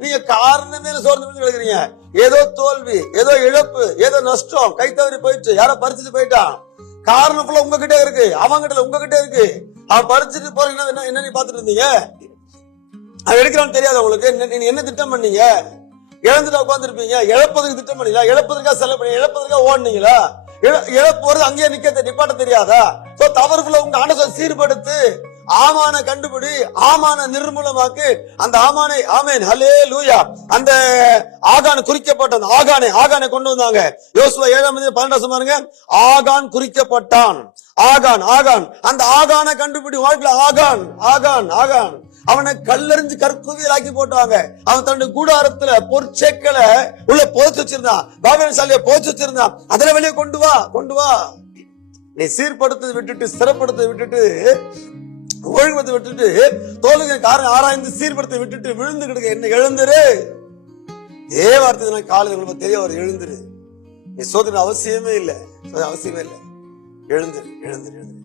நீங்க காரணமே சோர்ந்து விழுகிறீங்க. ஏதோ தோல்வி, ஏதோ இழப்பு, ஏதோ நஷ்டம், கை தவறி போயிடுச்சு, யாரோ பறிச்சுட்டு போயிட்டான். காரணம் ஃபுல்லா உங்ககிட்ட இருக்கு, அவங்கிட்ட உங்ககிட்ட இருக்கு. அவன் பறிச்சுட்டு போறீங்கன்னா என்ன நீ பாத்துட்டு இருந்தீங்க? அவன் எடுக்கிறான்னு தெரியாது உங்களுக்கு. நீங்க என்ன திட்டம் பண்ணீங்க? இழந்துட்டு உட்காந்துருப்பீங்க. இழப்பதுக்கு திட்டம் பண்ணீங்களா? இழப்பதற்காக செலவு பண்ணி இழப்பதற்காக ஓடுனீங்களா? இழப்பு வருது அங்கேயே நிப்பாட்ட தெரியாதா? தவறுக்குள்ள உங்க ஆண்டவர் சீர்படுத்து, ஆமான கண்டுபிடி, ஆமான நிர்மூலமாக்கு. அந்த ஆமானை, ஆமேன் ஹல்லேலூயா, அந்த ஆகான் குறிக்கப்பட்ட ஆகானை கொண்டு வந்தாங்க. யோசுவா 7:12 பாருங்க. ஆகான் குறிக்கப்பட்டான். ஆகான் அந்த ஆகானை கண்டுபிடி. வாழ்க்கையில ஆகான் அவனை கல்லெறிஞ்சு கற்குவியல் ஆக்கி போட்டாங்க. அவன் தன்னுடைய கூடாரத்துல பொற்சேக்களை உள்ள போச்சு வச்சிருந்தான், பாபிலோன் சாலையை போச்சு வச்சிருந்தான். அதுல வெளியே கொண்டு வா. நீ சீர்படுத்த விட்டுட்டு, ஸ்திரப்படுத்த விட்டுட்டு, ஒழுங்குபடுத்த விட்டுட்டு, தோலுக்கு காரணம் ஆராய்ந்து சீர்படுத்த விட்டுட்டு விழுந்து கிடக்க என்ன எழுந்துரு. வார்த்தை காலையில் உங்களுக்கு தெரிய வரும், எழுந்துரு. நீ சோதனை அவசியமே இல்லை, எழுந்துரு.